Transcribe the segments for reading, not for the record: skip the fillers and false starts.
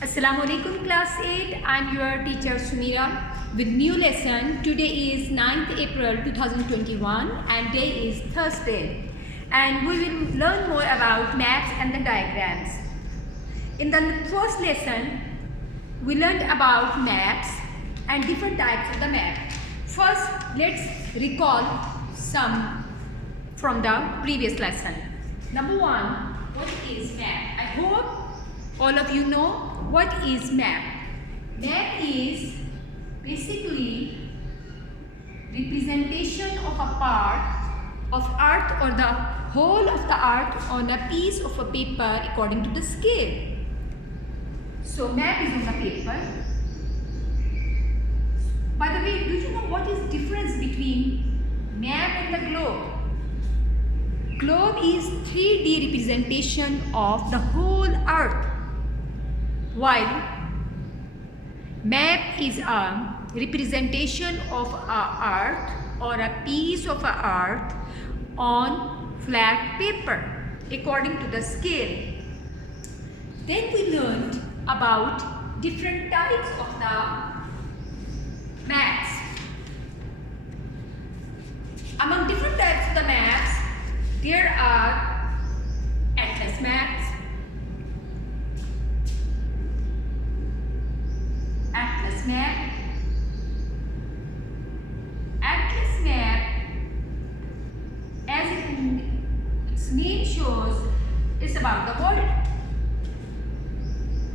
Assalamu alaikum class 8. I'm your teacher Sumira with new lesson. Today is 9th April 2021 and day is Thursday. And we will learn more about maps and the diagrams. In the first lesson, we learned about maps and different types of the map. First, let's recall some from the previous lesson. Number one, what is map? I hope all of you know what is map. Map is basically representation of a part of earth or the whole of the earth on a piece of a paper according to the scale. So map is on the paper. By the way, do you know what is difference between map and the globe? Globe is 3D representation of the whole earth, while map is a representation of a earth or a piece of a earth on flat paper according to the scale. Then we learned about different types of the maps. Among different types of the maps, there are atlas maps, Atlas map. Atlas map, as its name shows, is about the world.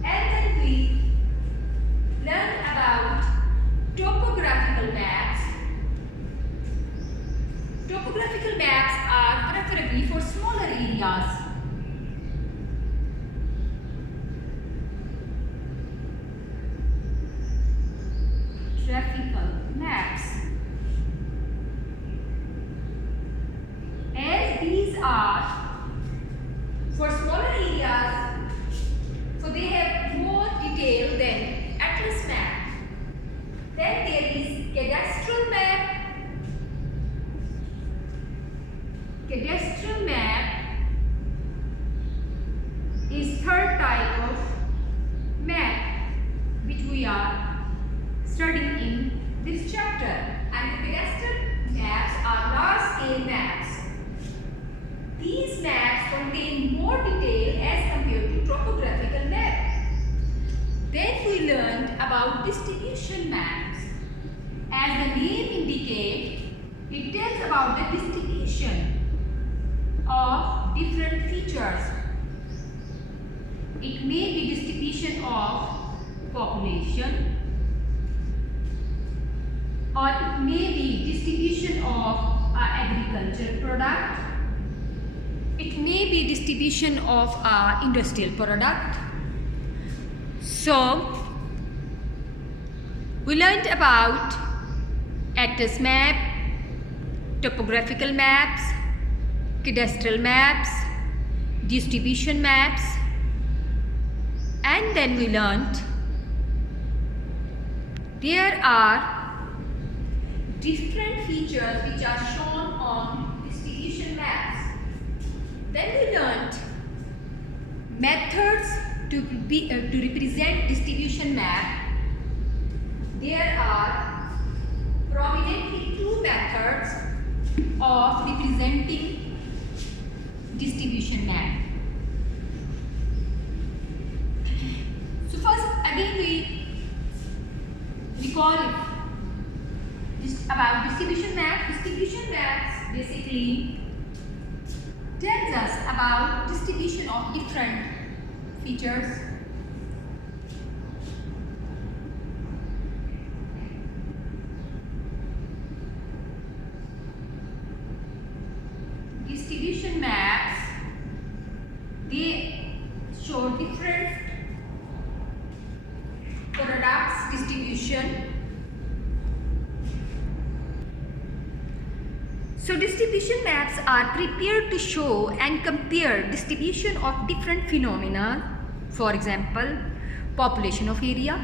And then we learned about topographical maps. Topographical maps are preferably for smaller areas. Graphical maps, as these are for smaller areas, so they have more detail than atlas map. Then there is cadastral map. Cadastral map is third type of map which we are studying in this chapter, and the pedestal maps are large-scale maps. These maps contain more detail as compared to topographical maps. Then we learned about distribution maps. As the name indicates, it tells about the distribution of different features. It may be distribution of population, or it may be distribution of agricultural product. It may be distribution of industrial product. So, we learned about atlas map, topographical maps, cadastral maps, distribution maps, and then we learned there are different features which are shown on distribution maps. Then we learned methods to represent distribution map. There are prominently two methods of representing distribution map. So first, again we recall about distribution map. Distribution maps basically tells us about distribution of different features. Distribution maps, they show different products distribution. So distribution maps are prepared to show and compare distribution of different phenomena. For example, population of area,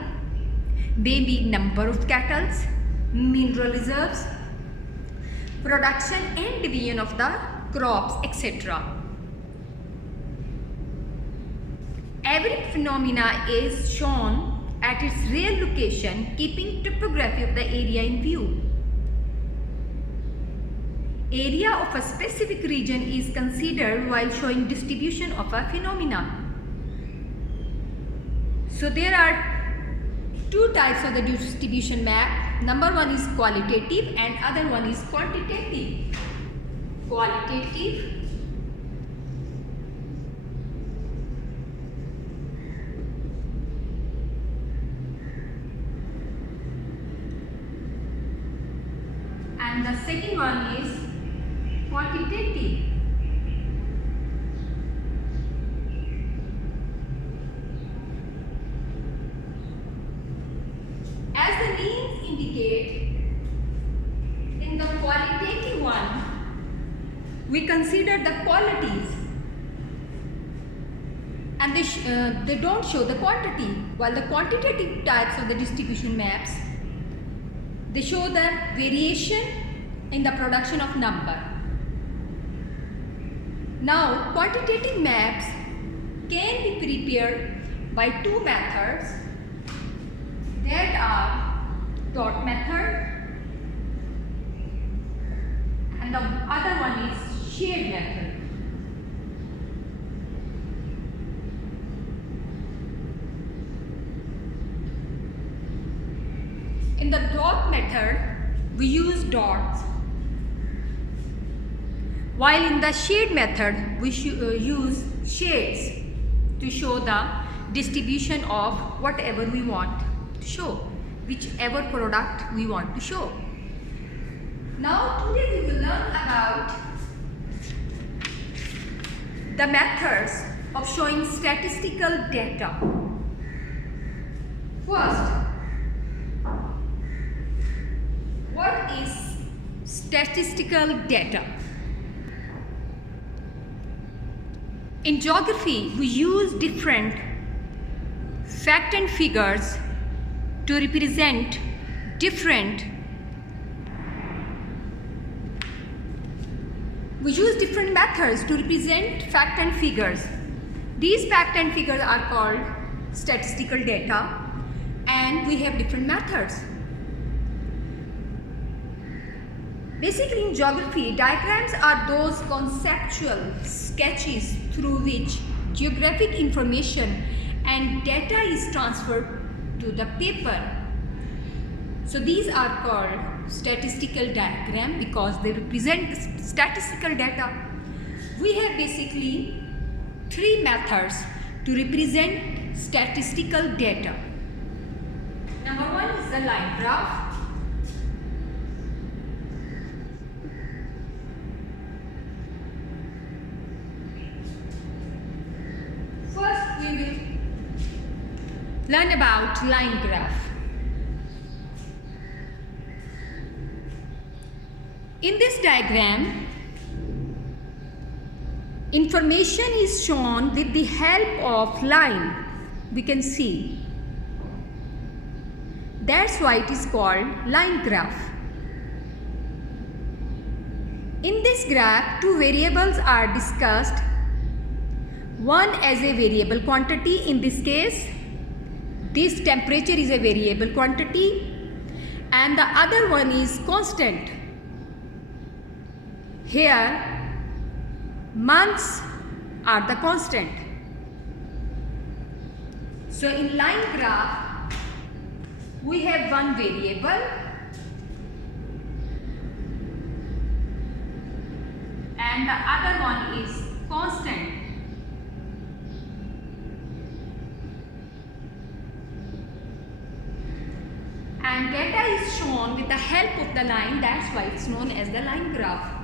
maybe number of cattle, mineral reserves, production and division of the crops, etc. Every phenomena is shown at its real location, keeping topography of the area in view. Area of a specific region is considered while showing distribution of a phenomena. So there are two types of the distribution map. Number one is qualitative and other one is quantitative. Qualitative and the second one is quantitative. As the names indicate, in the qualitative one, we consider the qualities and they don't show the quantity, while the quantitative types of the distribution maps, they show the variation in the production of number. Now, quantitative maps can be prepared by two methods that are dot method and the other one is shade method. In the dot method, we use dots, while in the shade method, we use shades to show the distribution of whatever we want to show, whichever product we want to show. Now today we will learn about the methods of showing statistical data. First, what is statistical data? In geography, we use different facts and figures to represent different methods to represent facts and figures. These facts and figures are called statistical data, and we have different methods. Basically, in geography, diagrams are those conceptual sketches through which geographic information and data is transferred to the paper. So these are called statistical diagram because they represent statistical data. We have basically three methods to represent statistical data. Number one is the line graph. First, we will learn about line graph. In this diagram, information is shown with the help of line. We can see. That's why it is called line graph. In this graph, two variables are discussed. One as a variable quantity. In this case, this temperature is a variable quantity, and the other one is constant. Here, months are the constant. So in line graph, we have one variable and the other one is constant. And data is shown with the help of the line. That's why it's known as the line graph.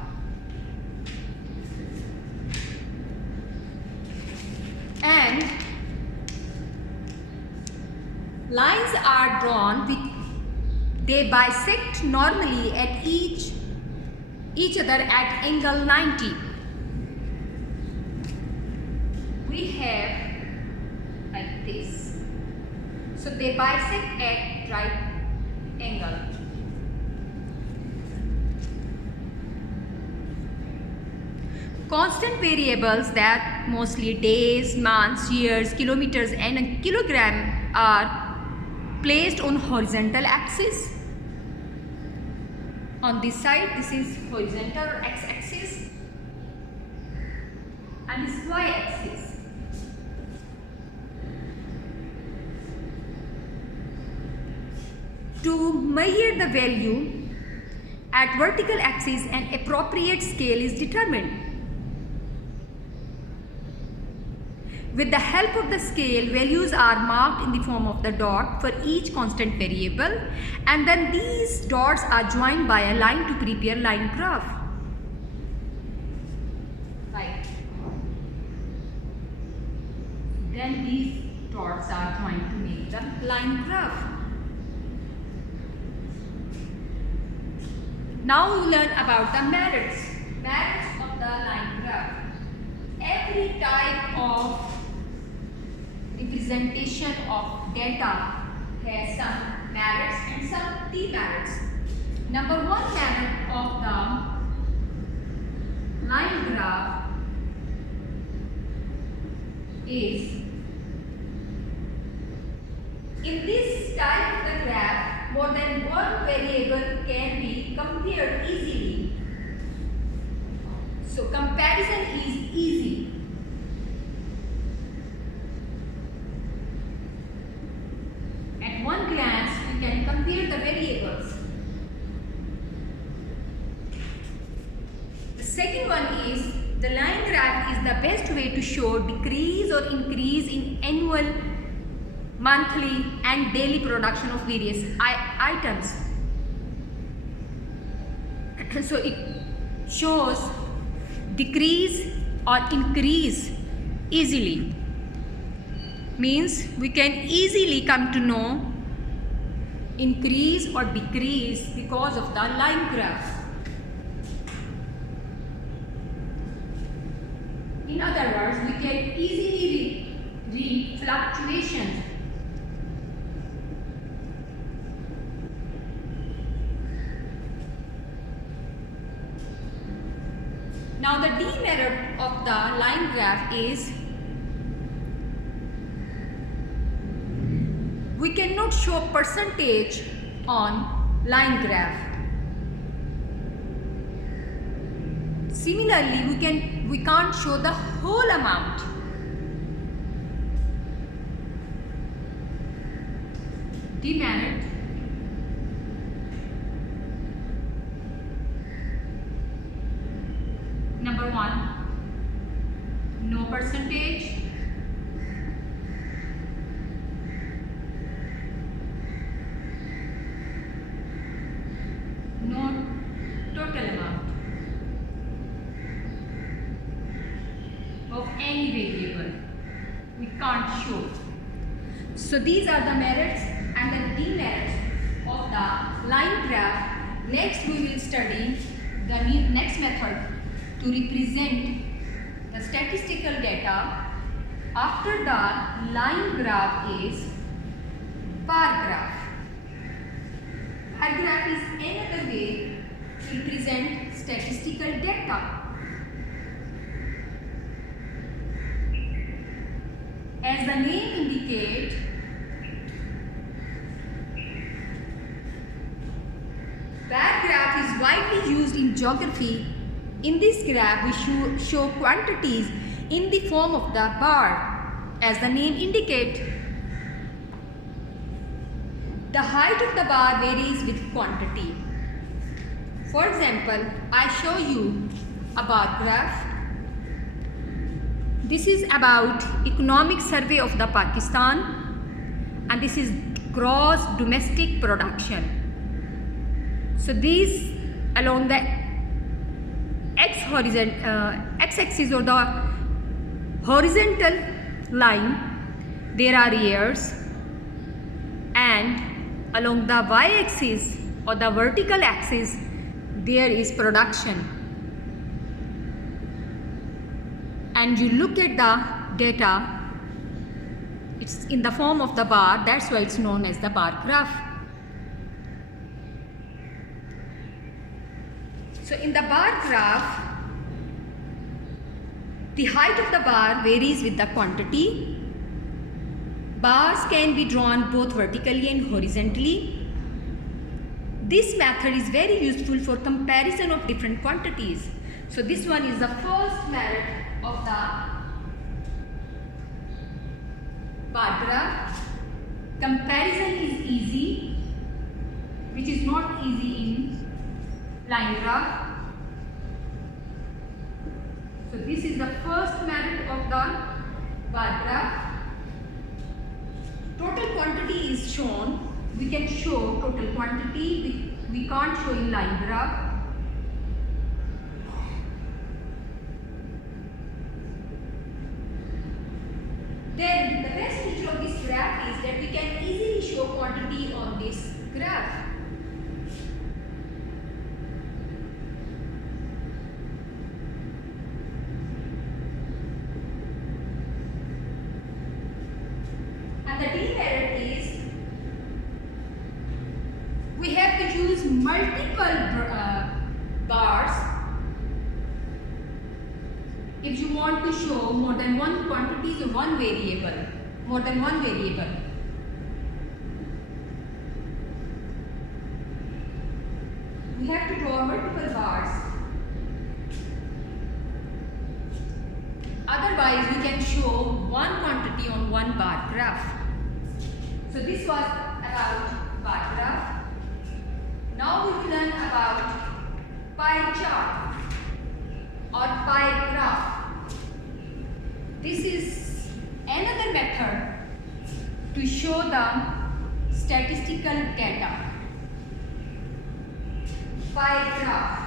And lines are drawn with, they bisect normally at each other at angle 90. We have like this. So they bisect at right angle. Constant variables that mostly days, months, years, kilometers and a kilogram are placed on horizontal axis. On this side, this is horizontal x-axis and this is y-axis. To measure the value at vertical axis, an appropriate scale is determined. With the help of the scale, values are marked in the form of the dot for each constant variable, and then these dots are joined by a line to prepare line graph. Right. Then these dots are joined to make the line graph. Now we learn about the merits of the line graph. Every type of representation of data has some merits and some demerits. Number one merit of the line graph is, in this type of the graph, more than one variable can be compared easily. So comparison is easy. At one glance, we can compare the variables. The second one is, the line graph is the best way to show decrease or increase in annual, monthly and daily production of various items. So it shows decrease or increase easily. Means we can easily come to know increase or decrease because of the line graph. In other words, we can easily read fluctuations. Now the demerit of the line graph is, we cannot show percentage on line graph. Similarly, we can't show the whole amount. Demerit. Number one, no percentage. No total amount of any variable. We can't show. So these are the merits and the demerits of the line graph. Next we will study the next method to represent the statistical data. After the line graph is bar graph. Bar graph is another way to represent statistical data. As the name indicates, bar graph is widely used in geography. In this graph, we show quantities in the form of the bar. As the name indicates, the height of the bar varies with quantity. For example, I show you a bar graph. This is about economic survey of the Pakistan, and this is gross domestic production. So these along the x-axis or the horizontal line, there are years, and along the y-axis or the vertical axis, there is production. And you look at the data, it's in the form of the bar, that's why it's known as the bar graph. So in the bar graph, The height of the bar varies with the quantity. Bars can be drawn both vertically and horizontally. This method is very useful for comparison of different quantities. So this one is the first merit of the bar graph. Comparison is easy, which is not easy in line graph. So this is the first merit of the bar graph. Total quantity is shown. We can show total quantity. We can't show in line graph. Then the best feature of this graph is that we can easily show quantity on this graph. And the demerit is we have to use multiple bars if you want to show more than one quantities or one variable, more than one variable. We have to draw multiple bars. Otherwise, we can show one quantity on one bar graph. So this was about bar graph. Now we will learn about pie chart or pie graph. This is another method to show the statistical data. Pie graph.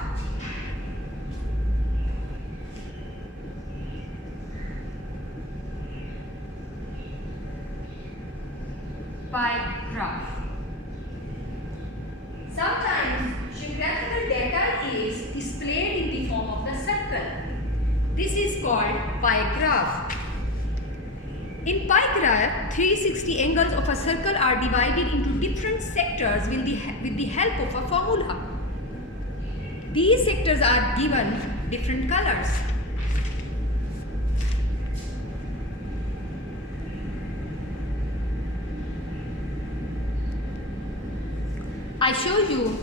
Pie graph. Sometimes geographical data is displayed in the form of the circle. This is called pie graph. In pie graph, 360 angles of a circle are divided into different sectors with the help of a formula. These sectors are given different colors. I show you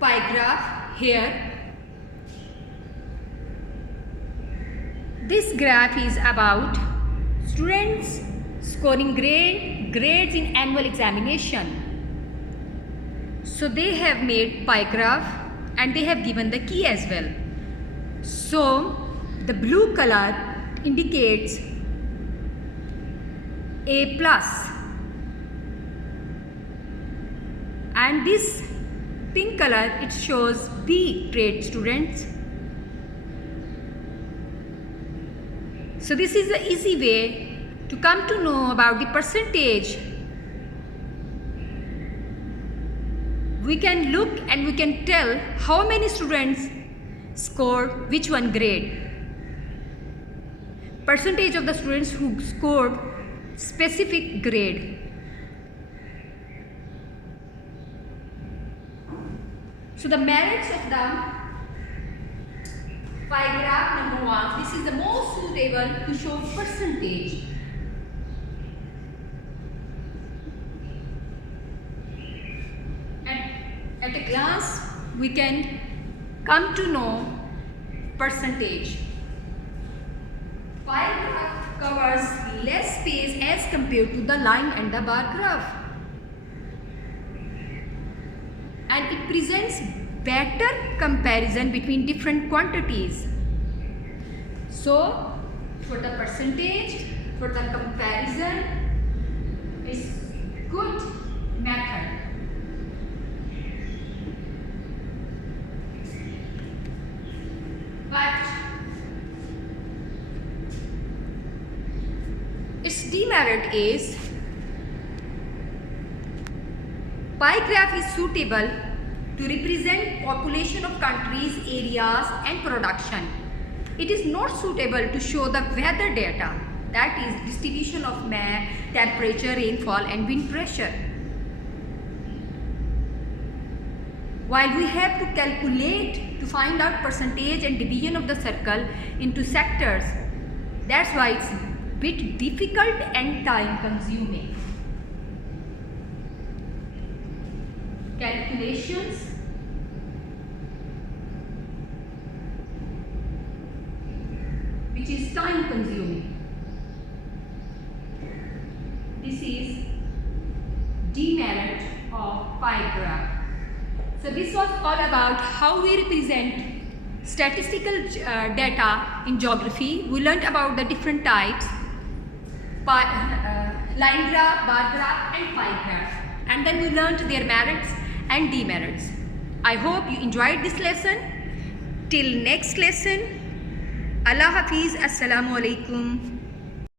pie graph here. This graph is about students scoring grades in annual examination. So they have made pie graph and they have given the key as well. So the blue color indicates A plus. And this pink color, it shows B grade students. So this is the easy way to come to know about the percentage. We can look and we can tell how many students score which one grade. Percentage of the students who scored specific grade. So the merits of the pie graph number 1, this is the most suitable to show percentage. And at a glance, we can come to know percentage. Pie graph covers less space as compared to the line and the bar graph. And it presents better comparison between different quantities. So, for the percentage, for the comparison, it's good method. But its demerit is pie graph is suitable to represent population of countries, areas and production. It is not suitable to show the weather data, that is distribution of temperature, rainfall and wind pressure. while we have to calculate to find out percentage and division of the circle into sectors. That's why it's a bit difficult and time consuming. Calculations, which is time consuming. This is demerit of pie graph. So this was all about how we represent statistical data in geography. We learned about the different types, line graph, bar graph and pie graph. And then we learned their merits and demerits. I hope you enjoyed this lesson. Till next lesson, Allah Hafiz, Assalamu Alaikum.